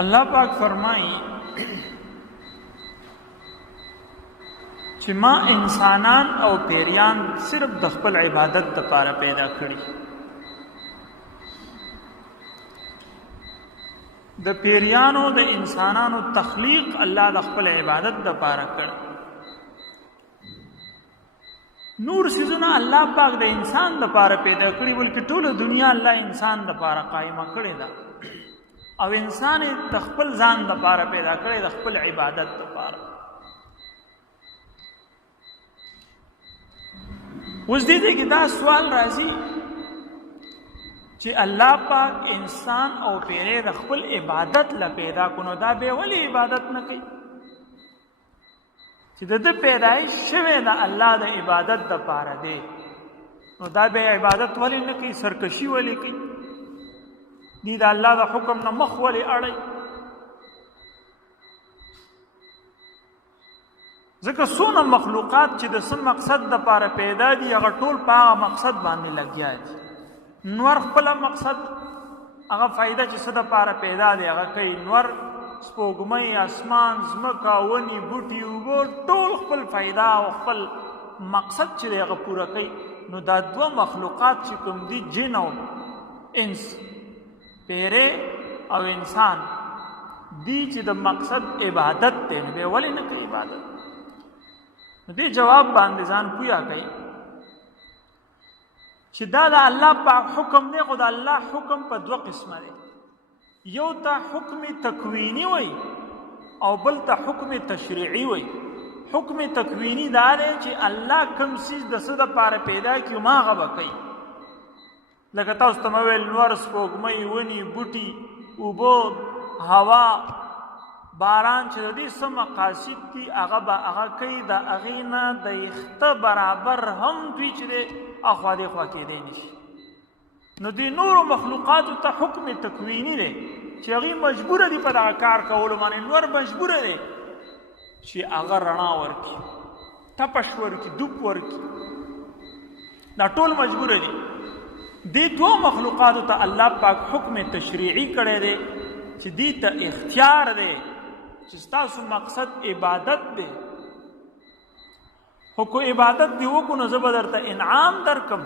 الله پاک فرمایي چې ما انسانان او پیریان صرف د خپل عبادت لپاره پیدا کړي. د پیریانو د انسانانو تخلیق الله د خپل عبادت لپاره کړ. نور سيزونه الله پاک د انسان لپاره پیدا کړي، بلکې ټوله دنیا الله انسان لپاره قائمه کړې ده او انسان د خپل ځان لپاره پیدا کړي، د خپل عبادت لپاره. اوس دې کې دا سوال راځي چې الله پاک انسان او پیری د خپل عبادت لا پیدا کونو، دا به ولی عبادت نه کوي؟ چې د پیدایش شوه د الله د عبادت د پاره دی، نو دا به عبادت ولی نه کوي؟ سرکشي ولی کوي؟ دی د الله د حکم نه مخ ولی اړي؟ ځکه څونه مخلوقات چې د سم مقصد د پاره پیدا دي، هغه ټول په هغه مقصد باندې لګیا دي. نور خپل مقصد هغه فائدہ چې څه د پاره پیدا دی هغه کوي. نور، سپوږمۍ، اسمان، ځمکه، ونې، بوټي، اوبه، ټول خپل فائدہ او خپل مقصد چې هغه پوره کوي. نو دا دوه مخلوقات چې کوم دي، جن او انس، پیری او انسان، دی چې د مقصد عبادت دی، نو دی ولې نه کوي عبادت؟ نو دې جواب باندې ځان پویا کوي چې دا د الله پاک حکم دی. خو د الله حکم په دوه قسمه دی، یو ته حکم تکوینی وي او بل ته حکم تشریعی وي. حکم تکوینی دا دی چې الله کوم څیز د څه دپاره پیدا کړي ما هغه به کوي. لکه تاسو ته مې ویل نور، سپوږمۍ، ونې، بوټي، اوبه، هوا، باران چې د دې څه مقاصد دي هغه به هغه کوي. د هغې نه د یخته برابر هم دوی چې دی اخوا دېخوا کېدی نشي. نو دې نورو مخلوقاتو ته حکم تکویني دی چې هغې مجبوره دي په دغه کار کولو باندې. نور مجبوره دی چې هغه رڼا ورکړي، تپش ورکړي، دوب ورکړي، دا ټول مجبوره دي. دې دوه مخلوقاتو ته الله پاک حکم تشریعي کړی دی چې دې ته اختیار دی چې ستاسو مقصد عبادت دی. خو که عبادت دی وکړو نو زه به درته انعام درکم،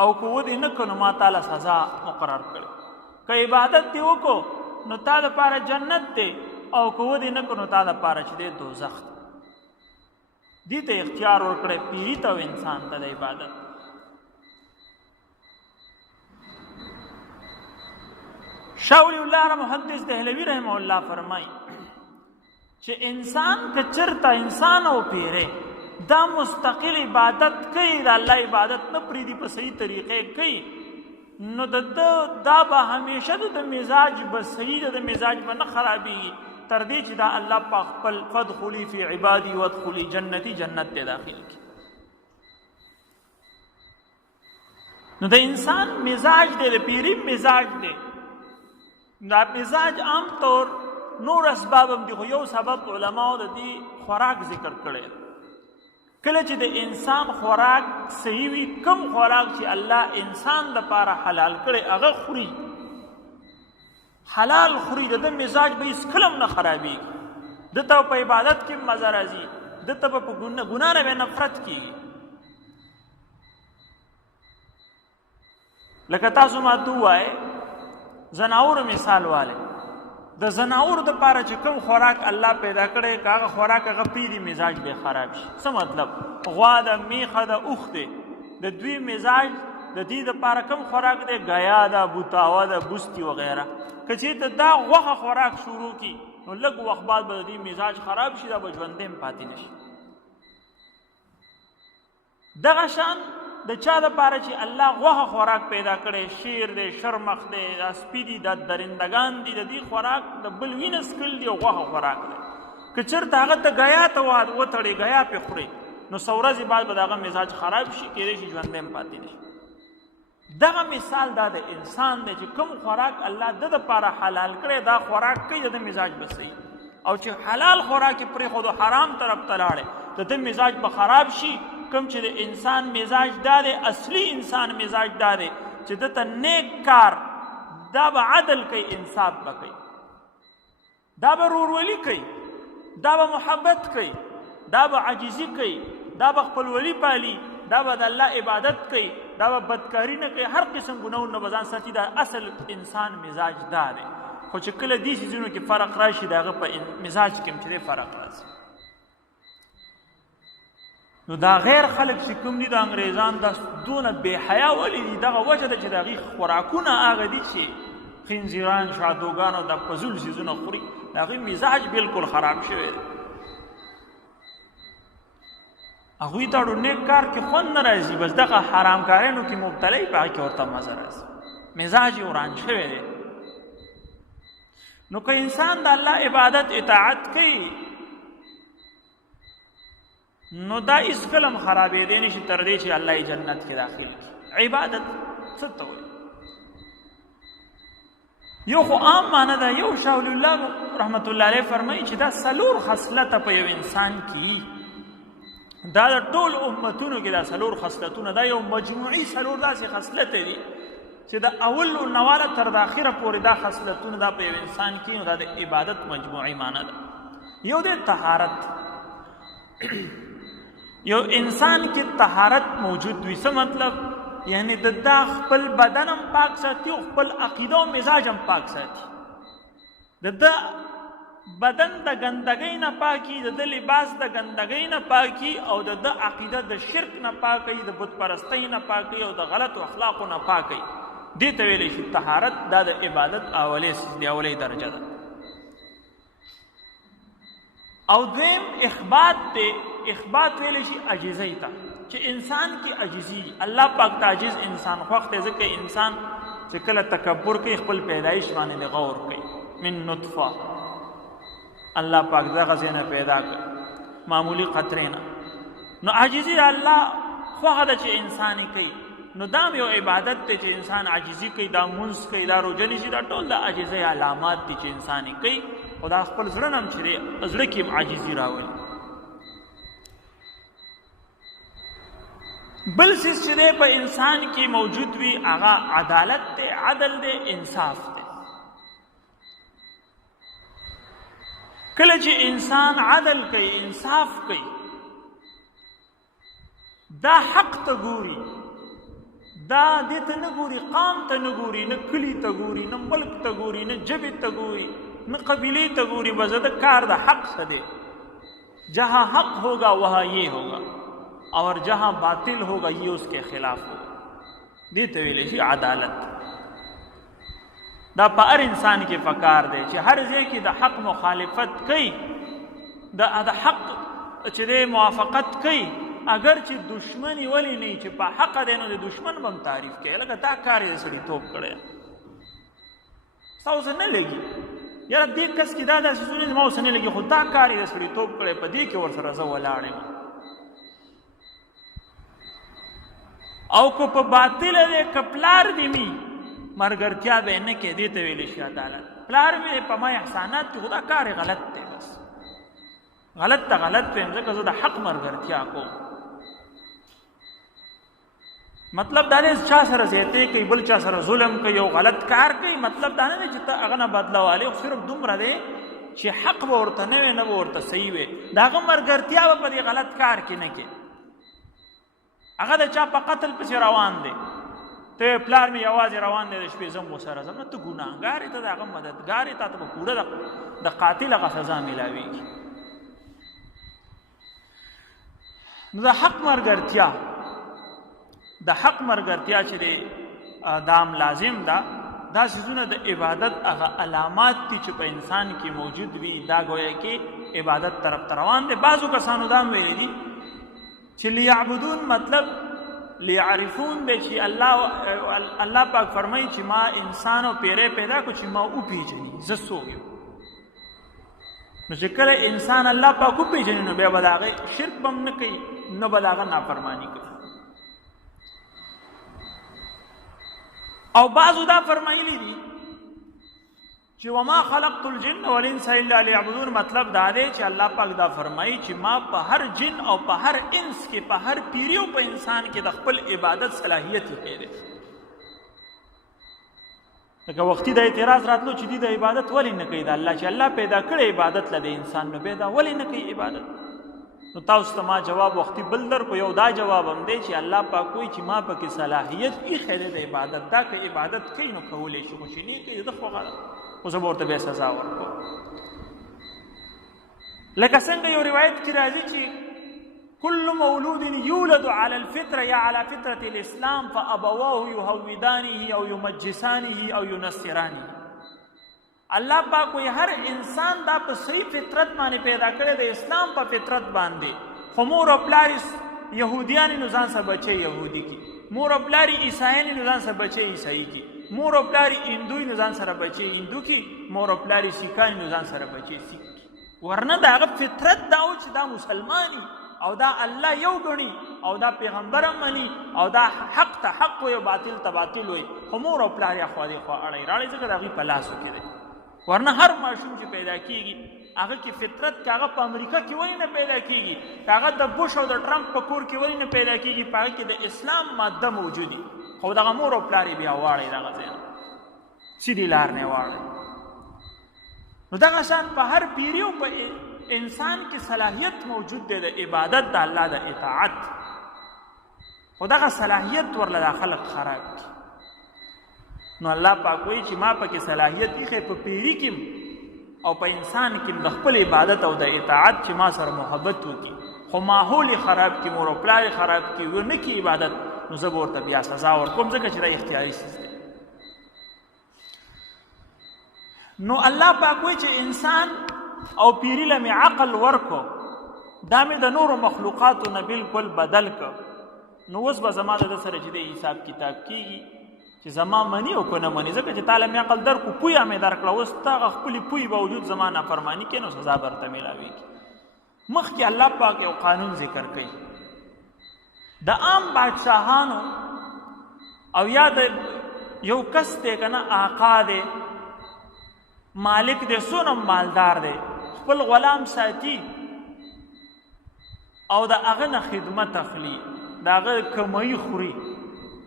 او که ودې نه کړو نو ما تاله سزا مقرر کړې. که عبادت دی وکړو نو تا دپاره جنت دی، او که ودې نه کړو نو تا دپاره چې دی دوزخ دی. دې ته اختیار ورکړی پیري ته او انسان ته د عبادت. شاه ولی الله محدث دهلوي رحمه الله فرمایي چې انسان که چرته انسان او پیری دا مستقل عبادت کوي، د الله عبادت نه پرېږدي، په صحیح طریقې کوي، نو د دا به همیشه د مزاج به صحیح د مزاج به نه خرابېږي تر دې چې دا الله پاک خپل فادخلي فی عبادي وادخلي جنتي جنت ته داخل کړي. نو د انسان مزاج دی، د پیری مزاج دی. دا مزاج عام طور نور اسباب هم دي، خو یو سبب علماو د دې خوراک ذکر کړی. کله چې د انسان خوراک صحیح وي، کم خوراک چې الله انسان لپاره حلال کړی هغه خوري، حلال خوري، د ده مزاج به هېڅ کله هم نه خرابېږي. ده ته په عبادت کې مزه راځي، ده ته به په ګناه نه به نفرت کېږي. لکه تاسو ما ته ووایئ زناور مثال والی، د زناور دپاره چې کوم خوراک الله پیدا کړی، که هغه خوراک هغه پرېږدي مزاج دی خراب شي. څه مطلب؟ غوا ده، میخه ده، اوښ دی، د دوی مزاج د دې دپاره کوم خوراک دی؟ ګیا ده، بوتاوه ده، بوستي وغیره. که چېرته دا غوښه خوراک شروع کړي نو لږ وخت بعد به د دې مزاج خراب شي، دا به ژوندی هم پاتې نه شي. دغه شان د چا دپاره چې الله غوښه خوراک پیدا کړی، شیر دی، شرمخ دی، دا سپي دي، دا درندګان دي، د دې خوراک د بل وینه څکل دي او غوښه خوراک دی. که چېرته هغه ته ګیا ته وتړې، ګیا پې خورې، نو څه ورځې بعد به د هغه مزاج خراب شي، کېدای شي ژوندی هم پاتې نه شي. دغه مثال دا د انسان دی چې کوم خوراک الله د دپاره حلال کړی، دا خوراک کوي، د ده مزاج به صحیح. او چې حلال خوراک یې پرېښود او حرام طرف ته لاړی، د ده مزاج به خراب شي. کم چې د انسان مزاج دا دی، اصلي انسان مزاج دا دی چې دته نیک کار دا به عدل کوي، انصاف به کوي. دا به ورورولي کوي، دا به محبت کوي، دا به عاجزي کوي، دا به خپلولي پالي، دا به د الله عبادت کوي، دا به بدکاري نه کوي، هر قسم ګناهونه به ځان ساتي. دا اصل انسان مزاج دا دی. خو چې کله دې څیزونو کې فرق راشي د هغه په مزاج کې هم چې فرق راځي. نو دا غیر خلک چې کوم دي د انګریزان دا دونه بې حیا ولې دي؟ دغه وجه ده چې د هغې خوراکونه هغه دي چې خنزیران شادوګان او دا فضول څیزونه خوري، د هغوی مزاج بالکل خراب شوی دی. هغوی ته اړو نیک کار کې خوند نه راځي، بس دغه حرام کارانو کې مبتلا وي، په هغې کې ورته مزه راځي، مزاج یې وران شوی دی. نو که انسان د الله عبادت اطاعت کوي نو دا هېڅکله هم خرابېدی نه شي تر دې چې الله یې جنت کې داخل کړي. عبادت څه ته وایي؟ یو خو عام معنی ده. یو شاه ولی الله رحمت الله علیه فرمایي چې دا 4 خصلته په یو انسان کې، دا د ټول امتونو کې دا 4 خصلتونه، دا یو مجموعي 4 داسې خصلته دي چې د اول نواله تر د اخره پورې دا خصلتونه دا په یو انسان کې، نو دا د عبادت مجموعي معنی ده. یو د طهارت، یو انسان کې طهارت موجود وي. څه مطلب؟ یعنی د دا خپل بدن هم پاک ساتي او خپل عقیده او مزاج هم پاک ساتي. د دا بدن د ګندګۍ نه پاکي، د د لباس د ګندګۍ نه پاکي، او د د عقیده د شرک نه پاکي، د بت پرستۍ نه پاکي، او د غلطو اخلاقو نه پاکي. دې ته ویلی شي طهارت. دا د عبادت اولی درجه ده. او دویم اخبات دی. اخبات ویلی شي عجزۍ ته، چې انسان کې عجزي. الله پاک ته عاجز انسان خوښ دی، ځکه انسان چې کله تکبر کوي خپل پیدایش باندې غور کوي. من نطفه الله پاک دغه ځای نه پیدا کړ، معمولی قطرې نه. نو عاجزي الله خوښه ده چې انسان یې کوي. نو دا یو عبادت دی چې انسان عاجزي کوي، دا مونځ کوي، دا روژه نیسي، دا ټول د عاجزۍ علامات دي چې انسان یې کوي. او دا خپل زړه نه هم چې دی زړه کې هم عاجزي راولي. بل څیز چې دی په انسان کې موجود وي هغه عدالت دی، عدل دی، انصاف دی. کله چې انسان عدل کوي، انصاف کوي، دا حق ته ګوري، دا دې ته نه ګوري، قام ته نه ګوري، نه کلي ته ګوري، نه ملک ته ګوري، نه ژبې ته ګوري، نه قبیلې ته ګوري. بس د کار د حق څه دی. جہاں حق ہوگا وہاں یہ ہوگا، اور جہاں باطل ہوگا یہ اس کے خلاف ہوگا. دې ته ویلی شي عدالت. دا په هر انسان کې پکار دی چې هر ځای کې د حق مخالفت کوي، د حق چې دی موافقت کوي، اگر چې دشمنی ولی نه چې په حق دی نو د دشمن به هم تعریف کوي. لکه دا کار یې د سړیتوب کړی، ستا اوس نه لګي یاره دې کس کې دا داسې څیزونه زما اوس نه لګي، خو دا کار یې د سړیتوب کړی، په دې کې ورسره زه ولاړ یم. او که په باطله دی که پلار دې مي مرګرتیا به یې نه کې، دې ته ویلی شي عدالت. پلار مې په ما احسانات کې، خو دا کار یې غلط دی، بس غلط ته غلط ویم ځکه زه د حق مرګرتیا کوم. مطلب دا دی چا سره زیاتې کوي، بل چا سره ظلم کوي، یو غلط کار کوي، مطلب دا نه دی چې ته هغه نه بدله والی، خو صرف دومره دی چې حق به ورته نه وي، نه به ورته صحیح وي. د هغه مرګرتیا به په دې غلط کار کې نه کې. هغه د چا په قتل پسې روان دی، ته پلار مې یوازې روان دی، د شپې زم ورسره ځم، نه ته ګناهګار یې، ته د هغه مددګار یې، تا ته به پوره د قاتل هغه سزا میلاویږي. نو د حق مرګرتیا، د حق مرګرتیا چې دی دام لازم ده. دا څیزونه د عبادت هغه علامات دي چې په انسان کې موجود وي. دا گویا کې عبادت طرف ته روان دی. بعضو کسانو دا هم ویلی دي چې لیعبدون مطلب لیعرفون دی چې الله پاک فرمایي چې ما انسان او پیری پیدا کو چې ما وپیژني زه څوک یم. نو چې کله انسان الله پاک وپیژني نو بیا به د هغې شرک به هم نه کوي، نه به د هغه نافرماني کوي. او بعضو دا فرمایلی دي چې وما خلقت الجن والانس الا لیعبدون، مطلب دا دی چې الله پاک دا فرمایي چې ما په هر جن او په هر انس کې، په هر پیری او په انسان کې د خپل عبادت صلاحیت یې دی. لکه وختي د اعتراض راتلو چې د عبادت ولې نه کوي د الله چې الله پیدا کړی عبادت له انسان نو پیدا ولې نه کوي عبادت. نو تاسو ته ما جواب وختي بل در کو یو دا جواب هم دی چې الله پاک کوئی چې ما پکې صلاحیت ایښی دی د عبادت دا که عبادت کوي نو کولی شي خو چې نه کوي د خو غلط خو زه به ورته بیا سزا ورکوم. لکه څنګه یو روایت کې راځي چې كل مولود يولد على الفطرة یا على فطرة الإسلام فأبواه يهودانه أو يمجسانه أو ينصرانه. الله پاک وی هر انسان دا په صحیح فطرت باندې پیدا کړی د اسلام په فطرت باندې خو مور او پلار یهودیان نو ځان سره بچي یهودي کی مور او پلار عیسایان نو ځان سره بچي عیسائی کی مور او پلار هندوی نو ځان سره بچي هندو کی مور او پلار سیکان نو ځان سره بچي سیک کی. ورنه دا فطرت دا او چې دا مسلمانی او دا الله یو غني او دا پیغمبر مني او دا حق ته حق وي او باطل ته باطل وي خو مور او پلار یې خو دې خو اړای راړي ځکه دا غي په لاسو کې دی. ورنه هر ماشوم چې پیدا کیږي هغه کې فطرت هغه په امریکا کې ولې نه پیدا کیږي هغه د بوش او د ټرمپ په کور کې ولې نه پیدا کیږي هغه کې د اسلام ماده موجودي خو دغه مور او پلار بیا واړي دغه ځای سیدی لار نه واړي. نو دغه شان په هر پیریو په انسان کې صلاحیت موجود دی د عبادت د الله د اطاعت خو دغه صلاحیت ورله خلق خراب کی. نو الله پاک وایي چې ما پکې صلاحیت ایښی په پیري کې او په انسان کې د خپل عبادت او د اطاعت چې ما سره محبت وکړي خو ماحول خراب کړي مور او پلار خراب کړي ونه کړي عبادت نو زه به ورته بیا سزا ورکوم ځکه چې دا اختیاري څیز دی. نو الله پاک وایي چې انسان او پیری له مې عقل ورکو دا مې د نورو مخلوقاتو نه بالکل بدل کړ نو اوس به زما د سره چې د حساب کتاب کیږي چې زما منی او کنه منی ځکه چې تعالی مې عقل درکو پویا مې درکړه اوس تا خپل پوی باوجود زما نافرمانی کوي نو سزا برته ملاويږي. مخکې الله پاک یو قانون ذکر کړي د عام بادشاهانو او یا د یو کس دی کنه آقا دی مالک دی سونم مالدار دی خپل غلام ساتي او د هغه نه خدمت اخلي د هغه کمای خوري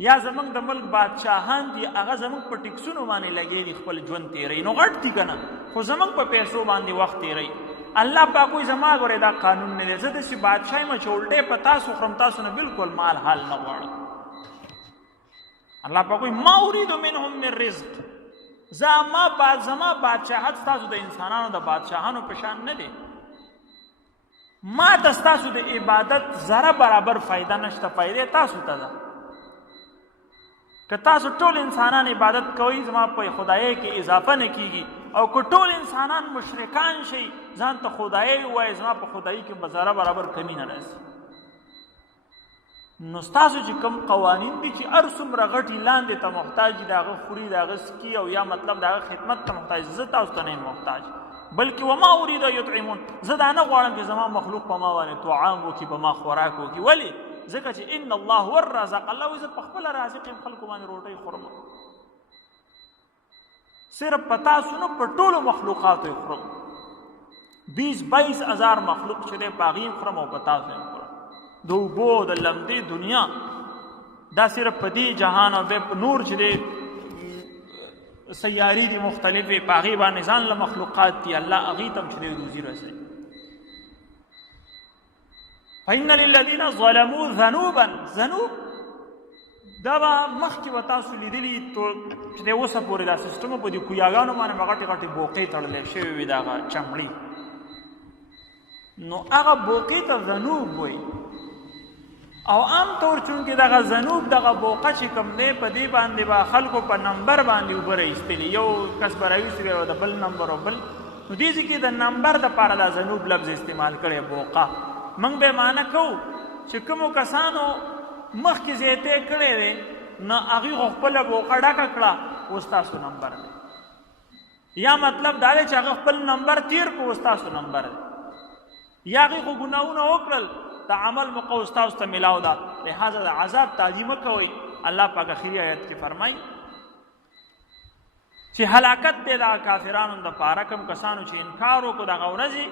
یا زمونږ د ملک بادشاهان دي هغه زمونږ په ټیکسونو باندې لګېدي خپل ژوند تیروي نو غټ دي که نه خو زمونږ په پیسو باندې وخت تیروي. الله پاک وایي زما ګورې دا قانون نه دی زه داسې بادشاه یم چې الټی په تاسو خورم تاسو نه بالکل مال حال نه غواړم. الله پاک وایي ما اريد منهم من رزق زما بادشاهت ستاسو د انسانانو د بادشاهانو په شان نه دی ما ته ستاسو د عبادت ذره برابر فایده نشته فایده تاسو ته ده که تاسو ټول انسانان عبادت کوئ زما په خدایي کې اضافه نه کیږي او که ټول انسانان مشرکان شي ځان ته خدایي وایي زما په خدایي کې به ذره برابر کمی نه راسي. نو ستاسو چې کوم قوانین دي چې هر څومره غټي لاندې ته محتاج دي د هغه خوري د هغه سکي او یا مطلب د هغه خدمت ته محتاج زه تاسو ته نه محتاج بلکې وما اريد یطعمون زه دا نه غواړم چې زما مخلوق په ما باندې طعام وکړي په ما خوراک وکړي ولې ځکه چې ان الله هو الرازق الله وایي زه په خپله رازق یم خلکو باندې روټۍ خورم صرف په تاسو نه په ټولو مخلوقاتو یې خورم 20-22 هزار مخلوق چې دی په هغې یې خورم او په تاسو یې خورم د اوبو د لمدې دنیا دا صرف په دې جهان او نور چې دی سیارې دي مختلفې په هغې باندې ځان له مخلوقات دي الله هغې ته هم چې دی روزي رسوي. فإن للذین ظلموا ذنوبا ذنوب دا به مخکې به تاسو لیدلي چې دی اوسه پورې دا سیسټمو په دې کویاګانو باندې به غټې غټې بوقې تړلی شوې وي د هغه چمړې نو هغه بوقې ته ذنوب وایي او عام طور چونکې دغه ذنوب دغه بوقه چې کوم دی په دې باندې به خلکو په نمبر باندې اوبه راایستلي یو کس به راایستلی او د بل نمبر او بل نو دې ځای کې د نمبر دپاره دا ذنوب لفظ استعمال کړی بوقه موږ به معنی کوو چې کومو کسانو مخکې زیاتی کړی دی نو هغوی خو خپله بوقه ډکه کړه اوس تاسو نمبر دی یا مطلب دا دی چې هغه خپل نمبر تیر کړو اوس تاسو نمبر دی یا هغوی خو ګناهونه وکړل د عمل موقع اوس تاسو ته میلاو ده لہذا د عذاب تعظیم مه کوئ. الله پاک اخري آیت کې فرمایي چې هلاکت دی دغه کافرانو دپاره کوم کسانو چې انکار وکړو دغه ورځې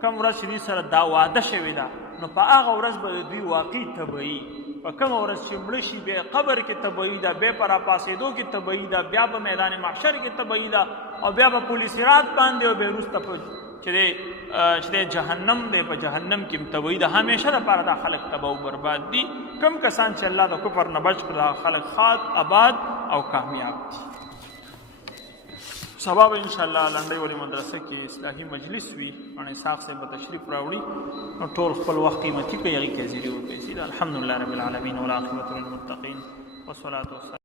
کوم ورځ چې دوی سره دا واده شوې ده نو په هغه ورځ به دوی واقعي تبعي په کومه ورځ چې مړه شي بیا قبر کې تبعید ده، بیا په راپاڅېدو کې تبعید ده، بیا په میدان محشر کې تبعید ده، او بیا په پل صراط باندې او بیا وروسته چې دی جهنم دی، په جهنم کې هم تبعید ده. همیشه دپاره دا خلک تباه او برباد دي. کم کسان چې الله د کفر نه بچ کړه خلک خاد آباد او کامیاب دي. سبا به انشاءالله لنډۍ ولې مدرسه کې اصلاحي مجلس وي، ماڼۍ اسحاق صاحب به تشریف راوړي، نو ټول خپل وخت قیمتي کوي، هغې کې حاضري وکړي. الحمدلله رب العالمین والعاقبة للمتقین والصلاة والسلام